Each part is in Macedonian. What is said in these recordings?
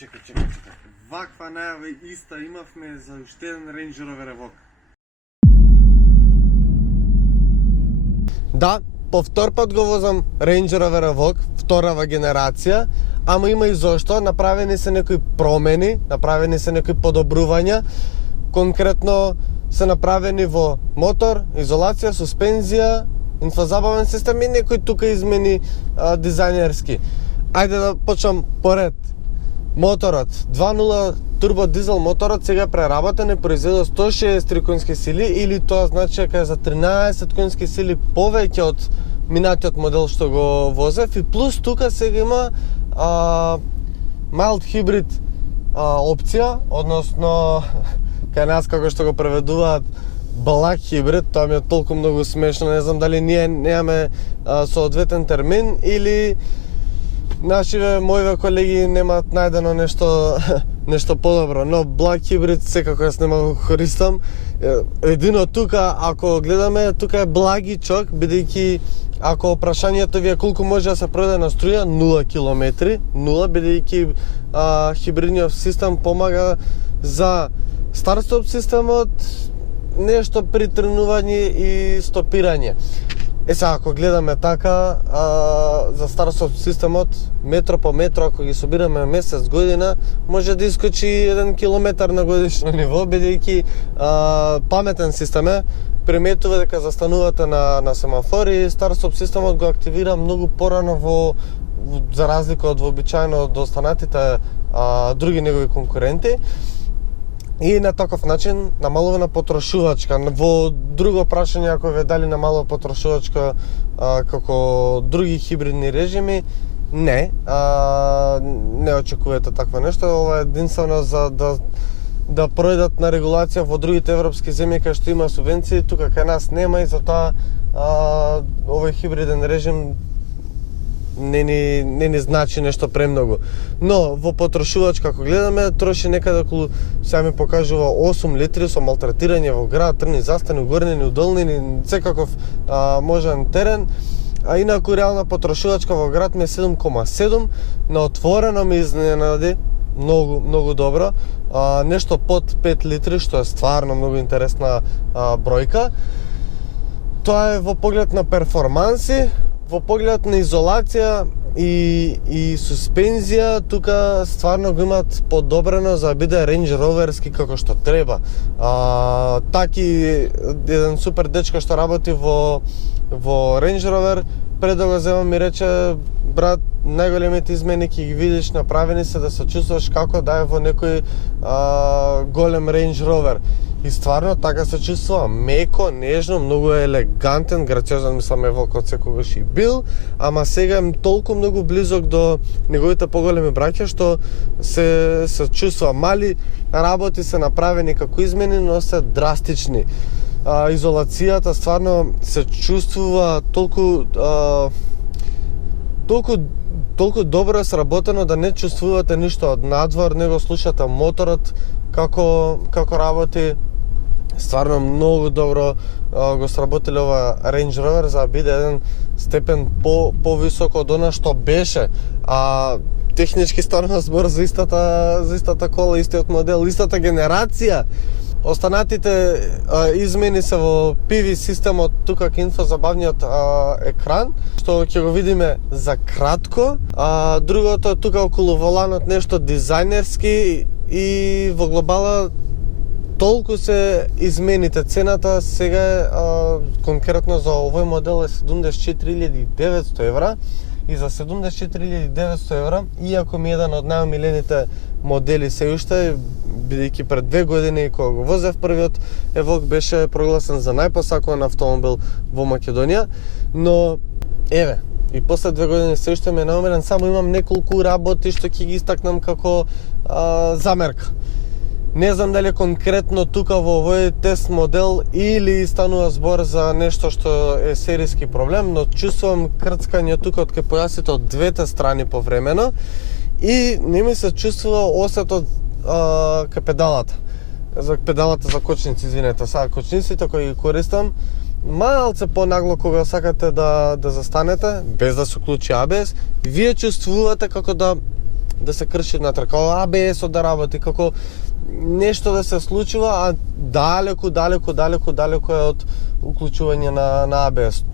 Чекај. Ваква најава иста имавме за уште еден Range Rover Evoque. Да, по втор пат го возам Range Rover Evoque, вторава генерација, ама има и зошто, направени се некои промени, направени се некои подобрувања, конкретно се направени во мотор, изолација, суспензија, инфозабавен систем и некои тука измени дизајнерски. Ајде да почнам поред. Моторот, 2.0 турбо дизел моторот сега преработен и произведува 163 конски сили, или тоа значи дека е за 13 конски сили повеќе од минатиот модел што го возев, и плюс тука сега има mild hybrid опција, односно кај нас како што го преведуваат благ хибрид, тоа ми е толку многу смешно, не знам дали ние немаме соодветен термин или нашиве моиве колеги немаат најдено нешто подобро, но благ хибрид секако јас нема го користам. Едино тука, ако гледаме, тука е благичок, бидејќи ако прашањето ви е колку може да се продаде на струја, 0 километри, 0, бидејќи хибридниот систем помага за старт-стоп системот, нешто при тренување и стопирање. Сега, ако гледаме така, за старт-стоп системот, метро по метро, ако ги собираме месец, година, може да искочи 1 километар на годишно ниво, бидејќи паметен систем е, приметува дека застанувате на семафори, старт-стоп системот го активира многу порано за разлика од вообичаено од останатите други негови конкуренти. И на таков начин намалува на потрошувачка. Во друго прашање, ако ве дали намалува потрошувачка како други хибридни режими, не очекувате такво нешто. Ова е единствено за да пројдат на регулација во другите европски земји кај што има субвенции, тука кај нас нема и затоа овој хибриден режим не ни значи нешто премногу. Но во потрошувачка, ако гледаме, троши некаде околу, сега ми покажува 8 литри со малтретирање во град, трни, застани, угорнени, удолнени, секаков можен терен. А инаку реална потрошувачка во град ми е 7,7, на отворено ми изненади многу добро. Нешто под 5 литри, што е стварно многу интересна бројка. Тоа е во поглед на перформанси, во поглед на изолација и суспензија, тука стварно го имат подобрено за да биде Range Roverски како што треба. Таки еден супер дечко што работи во Range Rover, пред да го земам ми рече: брат, најголемите измени ќе ги видиш направени се да се чувствуваш како да е во некој голем Range Rover. И стварно така се чувствува, меко, нежно, многу елегантен, грациозен, мислам Evoque од секогаш и бил, ама сега е толку многу близок до неговите поголеми браќа што се чувствува. Мали работи се направени како измени, но се драстични. Изолацијата стварно се чувствува толку добро е сработено да не чувствувате ништо од надвор, него слушате моторот како работи. Стварно многу добро го сработиле ова Range Rover за да биде еден степен повисоко од она што беше. Технички станува збор за истата кола, истиот модел, истата генерација. Останатите измени се во PV системот, тука ке инфозабавниот екран, што ќе го видиме за кратко. Другото тука околу воланот нешто дизајнерски и во глобала толку се измените. Цената сега е конкретно за овој модел е 74.900 евра, и за 74.900 евра, иако ми е еден од најомилените модели се уште, бидејќи пред 2 години кога го возев првиот Evoque беше прогласен за најпосакуван автомобил во Македонија, но еве, и после 2 години се уште ми е најомилен, само имам неколку работи што ќе ги истакнам како замерка. Не знам дали конкретно тука во овој тест модел или станува збор за нешто што е серијски проблем, но чувствувам крцкање тука од кај појасите од двете страни повремено и не ми се чувствува осетот кај педалата. За педалата за кочници, извинете, сега кочниците кои ги користам, малце понагло кога сакате да застанете, без да се уклучи ABS, вие чувствувате како да да се крши внатре, како ABS-от да работи, како нешто да се случува, а далеку е од уклучување на ABS.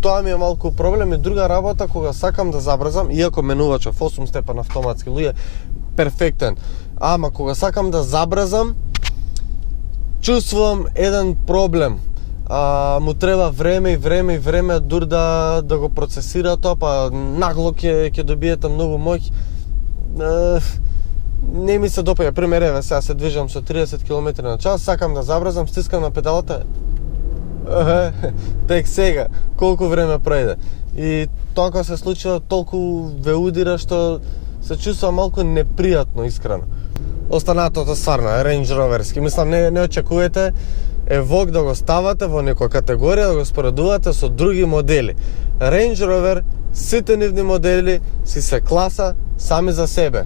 Тоа ми е малку проблем. И друга работа, кога сакам да забрзам, иако менувачот 8 степен автоматски луѓе перфектен, ама кога сакам да забрзам, чувствувам еден проблем. Му треба време дур да го процесира тоа, па нагло ќе добиете многу моќ. Не ми се допаѓа. Пример, еве, сега се движам со 30 км на час, сакам да забрзам, стискам на педалата. Тек сега, колку време пројде. И тоа кога се случува, толку ве удира што се чувствувам малку непријатно, искрено. Останатото стварно е Range Roverски. Мислам, не очекувате Evoque да го ставате во некоја категорија, да го споредувате со други модели. Range Rover, сите нивни модели си се класа сами за себе.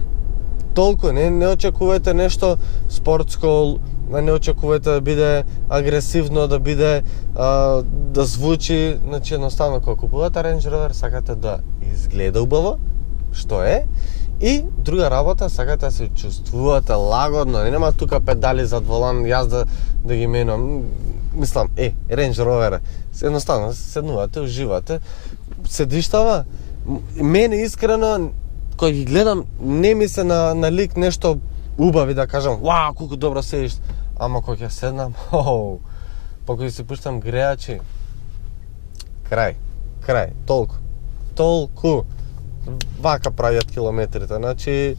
Толку, не очекувате нешто спортско, не очекувате да биде агресивно, да биде да звучи, значи едноставно кога купувате Range Rover, сакате да изгледа убаво, што е, и друга работа, сакате да се чувствувате лагодно, нема тука педали зад волан, јас да ги менам. Мислам, Range Rover, едноставно седнувате, уживате, седиштава. Мене искрено, кога ги гледам, не ми се на лик нешто убави да кажам, вау, колку добро седиш. Ама кога ќе седнам, па кога си пуштам греачи, крај, толку. Вака правиат километрите, значи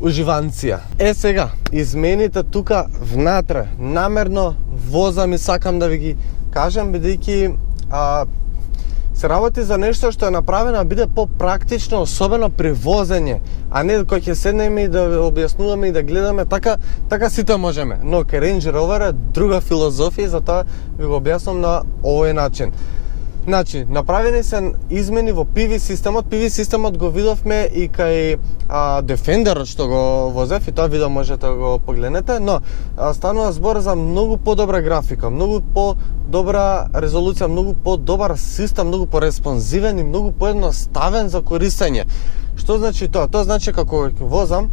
уживанција. Сега, измените тука внатре, намерно возам и сакам да ви ги кажам, бидејќи се работи за нешто што е направено да биде попрактично, особено при возење, а не кога ќе седнеме и да објаснуваме и да гледаме, така сите можеме. Но кај Range Rover е друга филозофија, затоа ви го објаснувам на овој начин. Значи, направени се измени во PV системот. PV системот го видовме и кај Defenderот што го возев, и тоа видео можете да го погледнете, но станува збор за многу подобра графика, многу подобра резолуција, многу подобар систем, многу пореспонзивен и многу поедноставен за користење. Што значи тоа? Тоа значи како ќе возам,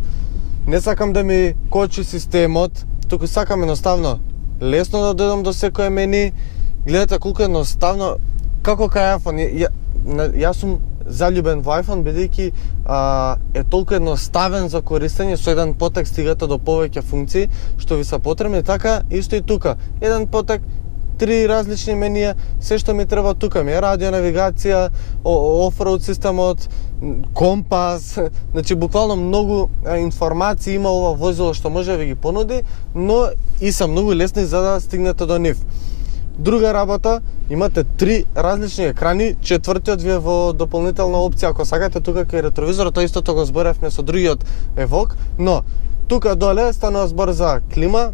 не сакам да ми кочи системот, туку сакам едноставно лесно да дојдам до секое мени. Гледате колку едноставно, како кај iPhone. Јас сум заљубен во iPhone, бидејќи е толку едноставен за користење, со еден потек стигате до повеќе функции што ви се потребни. Така исто и тука. Еден потек, 3 различни менија, се што ми треба тука ми е радио навигација, офроуд системот, компас, значи буквално многу информации има ова возило што може да ви ги понуди, но и се многу лесни за да стигнете до нив. Друга работа, имате 3 различни екрани, четвртиот ви е во дополнителна опција, ако сакате тука кај ретровизорот, тоа истото го зборевме со другиот Evoque, но тука доле станува збор за клима,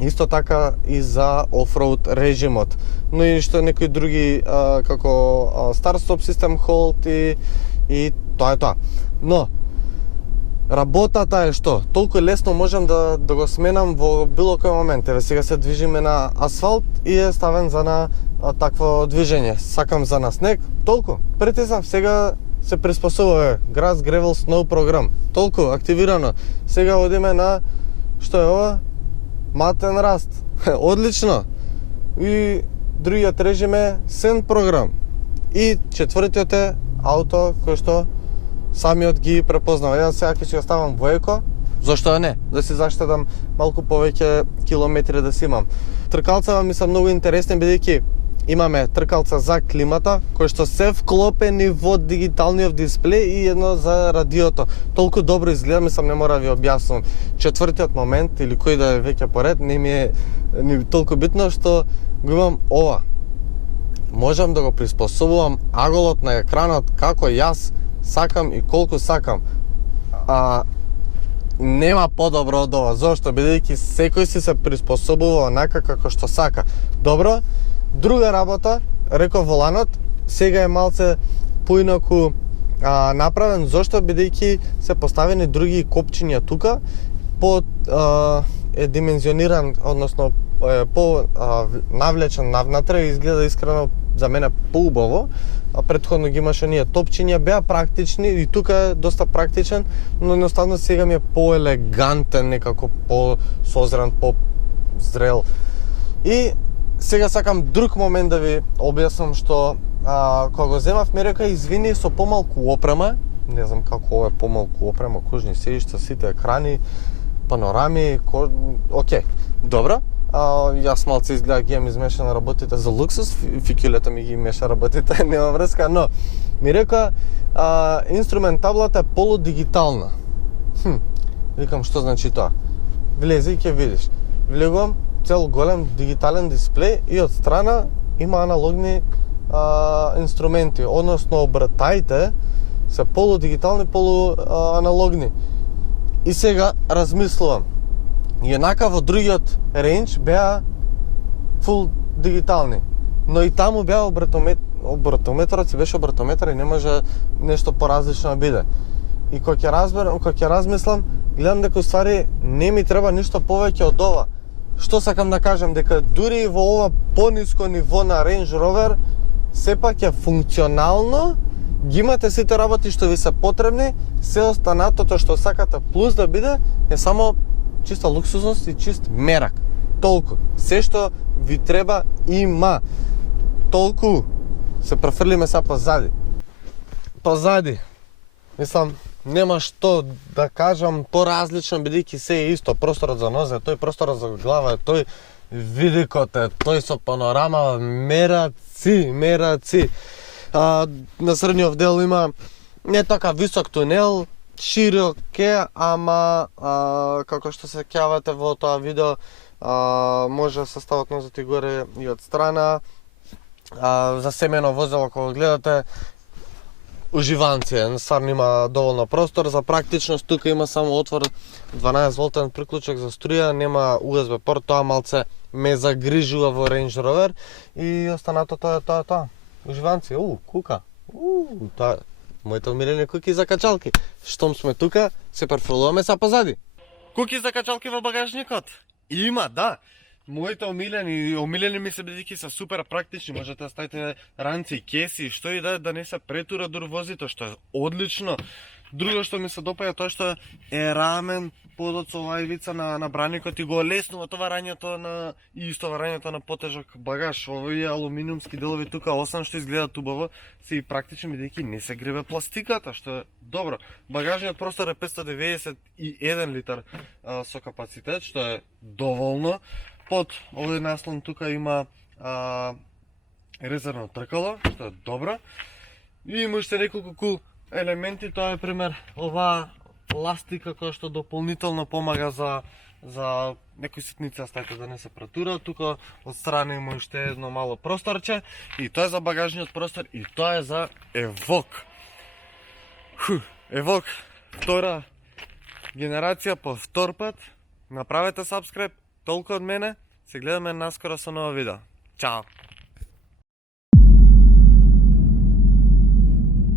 исто така и за офроуд режимот, но и што некои други како старт-стоп систем, холд и тоа е тоа. Но работата е што? Толку лесно можам да го сменам во било кој момент. Еве сега се движиме на асфалт и е ставен за на такво движење. Сакам за на снег, толку. Притиснав, сега се приспособува Grass Gravel Snow програм. Толку активирано. Сега одиме на што е ова? Матен раст. Одлично. И другиот режим е Sand програм. И четвртиот е ауто кој што самиот ги препознава. Јас сега ќе си го ставам во еко, зошто не? Да си заштедам малку повеќе километри да си имам. Тркалцава ми се многу интересни, бидејќи имаме тркалца за климата, кои што се вклопени во дигиталниот дисплеј и едно за радиото. Толку добро изгледа, мислам не мора да ви објаснувам. Четвртиот момент или кој да е веќе поред, не ми е толку битно што го имам ова. Можам да го приспособувам аголот на екранот како јас сакам и колку сакам. Нема подобро од ова. Зошто? Бидејќи секој си се приспособува онака како што сака. Добро. Друга работа, реков воланот, сега е малце поинаку направен. Зошто? Бидејќи се поставени други копчиња тука, е димензиониран, односно по навлечен навнатре, изгледа искрено за мене поубаво, а претходно ги имаше оние топчиња, беа практични и тука е доста практичен, но едноставно сега ми е поелегантен, некако посозран, позрел. И сега сакам друг момент да ви објаснам што кога го земав ме река извини со помалку опрема, не знам како е помалку опрема, кожни седишта, сите екрани, панорами, окей, добро. Јас малце изгледа ги имам измешана работите за луксус, фикюлето ми ги меша работите, нема врска, но ми река инструментаблата е полудигитална. Викам што значи тоа? Влези и ќе видиш. Влегувам цел голем дигитален дисплеј и од страна има аналогни инструменти, односно обртаите се полудигитални, полуаналогни. И сега размислувам. Јенака во другиот рейндж беа фул дигитални, но и таму беа обратометрот си беше обратометар и не може нешто поразлично да биде. И кога ќе размислам, гледам дека уствари не ми треба ништо повеќе од ова. Што сакам да кажам, дека дури во ова пониско ниво на Range Rover сепак е функционално, ги имате сите работи што ви се потребни, се останатото што сакате плюс да биде е само чиста луксузност и чист мерак. Толку. Се што ви треба има. Толку. Се префрлиме са позади. Позади. Мислам, нема што да кажам поразлично, бидејќи се е исто. Просторот за нозе, тој просторот за глава, тој видикот е, тој со панорама, мераци. На средниот дел има не така висок тунел, широк е, ама како што се ќавате во тоа видео, може да се стават нозете горе и од страна. За семено возило кога гледате, уживанци, стварно има доволно простор за практичност. Тука има само отвор 12 волтен приклучок за струја, нема USB порт, тоа малце ме загрижува во Range Rover и останатото е тоа. Уживанци, кука. Тоа моите омилени куки за качалки. Штом сме тука, се префрлуваме са позади. Куки за качалки во багажникот? Има, да. Моите омилени ми се бидејќи се супер практични, можете да ставите ранци, кеси, што и да не се претура дур возито, што е одлично. Друго што ми се допаѓа тоа што е рамен подот со лајвица на браникот и го олеснува товарањето на потежок багаж. Овие алуминиумски делови тука, освен што изгледаат убаво, се и практични бидејќи не се гребе пластиката, што е добро. Багажниот простор е 591 литар со капацитет, што е доволно. Под овој наслон тука има резервно тркало, што е добро. И има уште неколку елементи, тоа е пример оваа ластика која што дополнително помага за некои ситници ставите да не се претура. Тука од страна има уште едно мало просторче и тоа е за багажниот простор и тоа е за Evoque. Evoque, втора генерација по втор пат. Направете subscribe. Толку од мене, се гледаме наскоро со ново видео. Чао!